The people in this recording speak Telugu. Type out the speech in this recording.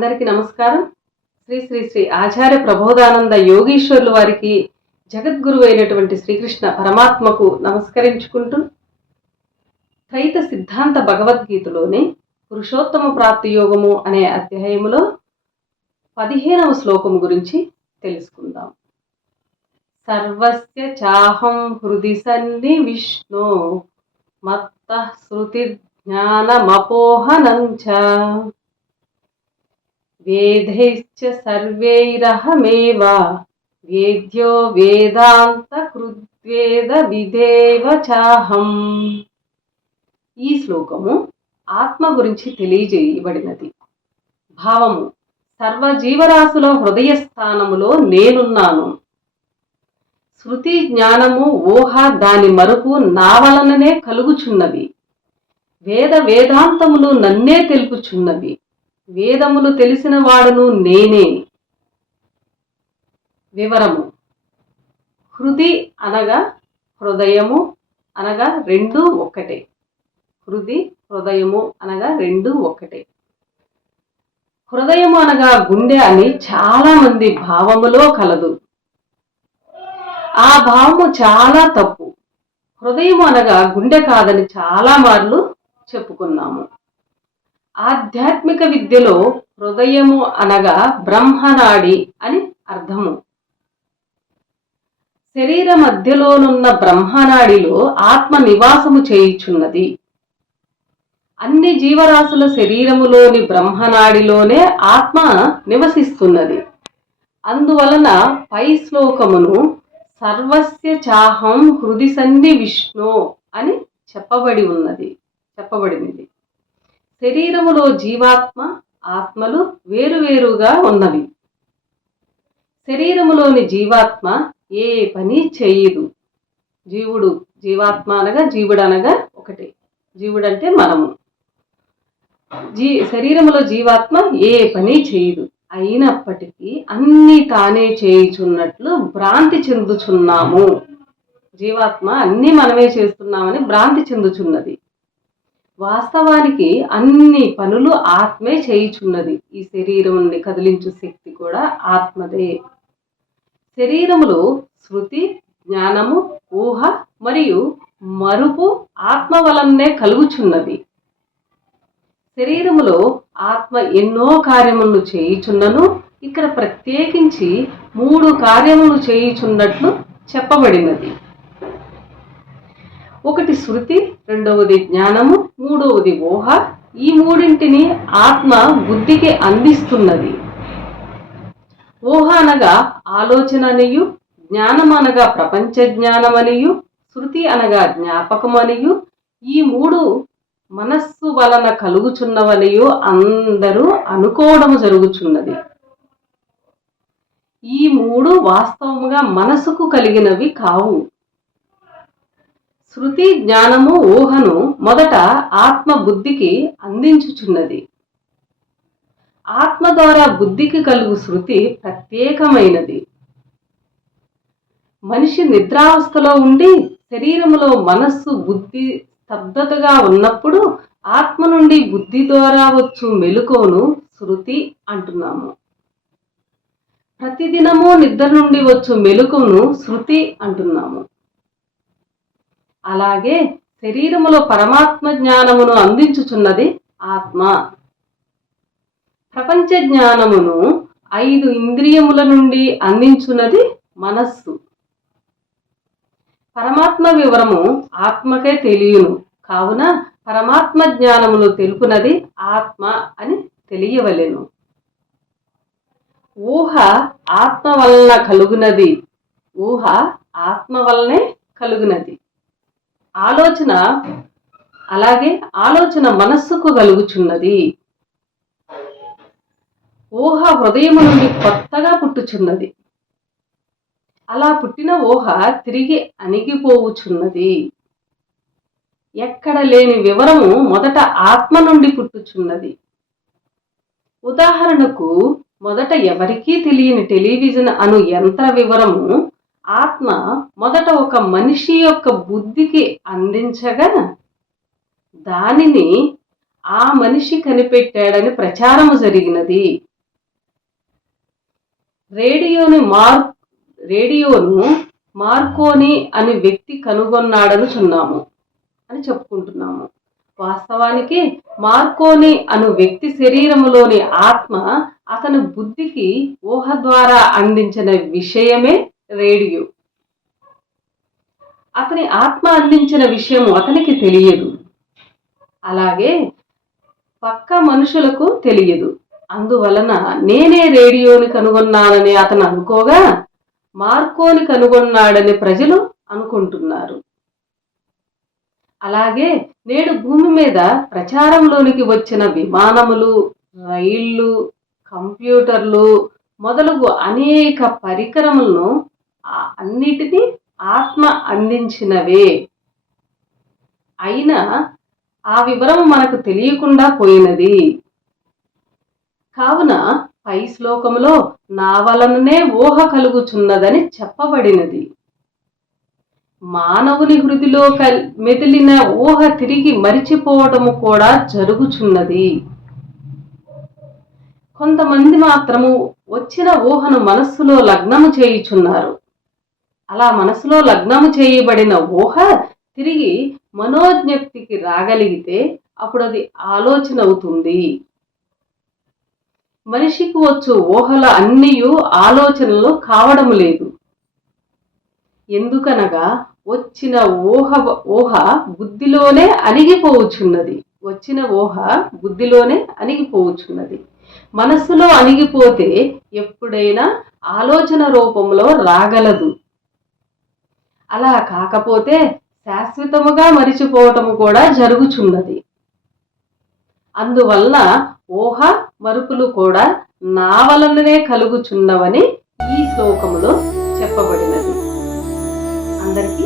అందరికీ నమస్కారం. శ్రీ శ్రీ శ్రీ ఆచార్య ప్రబోధానంద యోగీశ్వరుల వారికి, జగద్గురువు అయినటువంటి శ్రీకృష్ణ పరమాత్మకు నమస్కరించుకుంటూ, ద్వైత సిద్ధాంత భగవద్గీతలోని పురుషోత్తమ ప్రాప్తి యోగము అనే అధ్యాయములో 15వ శ్లోకము గురించి తెలుసుకుందాం. సర్వస్య చాహం హృది సన్నివిష్ణో మత్తః శృతి జ్ఞానమపోహనం చ వేదైశ్చ సర్వైరహమేవ వేద్యో వేదాంత కృద్వేద విదేవ చాహం. ఈ శ్లోకము ఆత్మ గురించి తెలియజేయబడినది. భావము: సర్వజీవరాశుల హృదయ స్థానములో నేనున్నాను. శృతి జ్ఞానము ఊహ దాని మరుపు నా వలననే కలుగుచున్నవి. వేదాంతములు నన్నే తెలుపుచున్నవి. వేదములు తెలిసిన వాడును నేనే. వివరము: హృది అనగా హృదయము అనగా రెండు ఒక్కటే. హృది హృదయము అనగా రెండు ఒక్కటే. హృదయము అనగా గుండె అని చాలా మంది భావములో కలదు. ఆ భావము చాలా తప్పు. హృదయము అనగా గుండె కాదని చాలా మార్లు చెప్పుకున్నాము. ఆధ్యాత్మిక విద్యలో హృదయము అనగా బ్రహ్మనాడి అని అర్థము. శరీర మధ్యలోనున్న బ్రహ్మనాడిలో ఆత్మ నివాసము చేయుచున్నది. అన్ని జీవరాశుల శరీరములోని బ్రహ్మనాడిలోనే ఆత్మ నివసిస్తున్నది. అందువలన పై శ్లోకమును సర్వస్య చాహం హృది సన్నివిష్ణో అని చెప్పబడినది. శరీరములో జీవాత్మ ఆత్మలు వేరువేరుగా ఉన్నవి. శరీరములోని జీవాత్మ ఏ పని చేయదు. జీవాత్మ అనగా జీవుడు అనగా ఒకటే. జీవుడు అంటే మనము. శరీరములో జీవాత్మ ఏ పని చేయదు. అయినప్పటికీ అన్ని తానే చేయుచున్నట్లు భ్రాంతి చెందుచున్నాము. జీవాత్మ అన్ని మనమే చేస్తున్నామని భ్రాంతి చెందుచున్నది. వాస్తవానికి అన్ని పనులు ఆత్మే చేయుచున్నది. ఈ శరీరముని కదిలించు శక్తి కూడా ఆత్మదే. శరీరములో శృతి, జ్ఞానము, ఊహ మరియు మరుపు ఆత్మ వలనే కలుగుచున్నది. శరీరములో ఆత్మ ఎన్నో కార్యములను చేయుచున్నను ఇక్కడ ప్రత్యేకించి 3 కార్యములు చేయుచున్నట్లు చెప్పబడినది. ఒకటి శృతి, రెండవది జ్ఞానము, మూడవది ఊహ. ఈ మూడింటిని ఆత్మ బుద్ధికి అందిస్తున్నది. ఊహ అనగా ఆలోచననియు, జ్ఞానం అనగా ప్రపంచ జ్ఞానమనియు, శృతి అనగా జ్ఞాపకమనియు, ఈ 3 మనస్సు వలన కలుగుచున్నవనియు అందరూ అనుకోవడము జరుగుచున్నది. ఈ 3 వాస్తవముగా మనసుకు కలిగినవి కావు. శృతి, జ్ఞానము, ఊహను మొదట ఆత్మ బుద్ధికి అందించుచున్నది. ఆత్మ ద్వారా బుద్ధికి కలుగు శృతి ప్రత్యేకమైనది. మనిషి నిద్రావస్థలో ఉండి శరీరములో మనస్సు, బుద్ధి స్తబ్దతగా ఉన్నప్పుడు ఆత్మ నుండి బుద్ధి ద్వారా వచ్చు మెలకువను శృతి అంటున్నాము. ప్రతిదినము నిద్ర నుండి వచ్చు మెలకువను శృతి అంటున్నాము. అలాగే శరీరములో పరమాత్మ జ్ఞానమును అందించుచున్నది ఆత్మ. ప్రపంచ జ్ఞానమును 5 ఇంద్రియముల నుండి అందించున్నది మనస్సు. పరమాత్మ వివరము ఆత్మకే తెలియను కావున పరమాత్మ జ్ఞానమును తెలుపునది ఆత్మ అని తెలియవలెను. ఊహ ఆత్మ వలన కలుగునది. ఊహ ఆత్మ వలనే కలుగునది. ఆలోచన మనస్సుకు కలుగుచున్నది. ఊహ హృదయము నుండి కొత్తగా పుట్టుచున్నది. అలా పుట్టిన ఊహ తిరిగి అణిగిపోవుచున్నది. ఎక్కడ లేని వివరము మొదట ఆత్మ నుండి పుట్టుచున్నది. ఉదాహరణకు మొదట ఎవరికీ తెలియని టెలివిజన్ అను యంత్ర వివరము ఆత్మ మొదట ఒక మనిషి యొక్క బుద్ధికి అందించగా దానిని ఆ మనిషి కనిపెట్టాడని ప్రచారము జరిగినది. రేడియోను మార్కోని అనే వ్యక్తి కనుగొన్నాడనుచున్నాము అని చెప్పుకుంటున్నాము. వాస్తవానికి మార్కోని అను వ్యక్తి శరీరములోని ఆత్మ అతని బుద్ధికి ఊహ ద్వారా అందించిన విషయమే రేడియో. అతని ఆత్మ అందించిన విషయము అతనికి తెలియదు, అలాగే పక్క మనుషులకు తెలియదు. అందువలన నేనే రేడియోని కనుగొన్నానని అతను అనుకోగా మార్కోని కనుగొన్నాడని ప్రజలు అనుకుంటున్నారు. అలాగే నేడు భూమి మీద ప్రచారంలోనికి వచ్చిన విమానములు, రైళ్లు, కంప్యూటర్లు మొదలగు అనేక పరికరములను అన్నిటినీ ఆత్మ అందించినవే. అయినా ఆ వివరం మనకు తెలియకుండా పోయినది. కావున పై శ్లోకములో నా వలననే ఊహ కలుగుచున్నదని చెప్పబడినది. మానవుని హృదిలో మెదిలిన ఊహ తిరిగి మరిచిపోవటము కూడా జరుగుచున్నది. కొంతమంది మాత్రము వచ్చిన ఊహను మనస్సులో లగ్నము చేయుచున్నారు. అలా మనసులో లగ్నము చేయబడిన ఊహ తిరిగి మనోజ్ఞప్తికి రాగలిగితే అప్పుడు అది ఆలోచన అవుతుంది. మనిషికి వచ్చు ఊహల అన్నీయు ఆలోచనలు కావడం లేదు. ఎందుకనగా వచ్చిన ఊహ బుద్ధిలోనే అణిగిపోవచ్చున్నది. మనస్సులో అణిగిపోతే ఎప్పుడైనా ఆలోచన రూపంలో రాగలదు. అలా కాకపోతే శాశ్వతముగా మరిచిపోవటము కూడా జరుగుచున్నది. అందువల్ల ఊహ మరుపులు కూడా నా వలననే కలుగుచున్నవని ఈ శ్లోకములో చెప్పబడినది. అందరికీ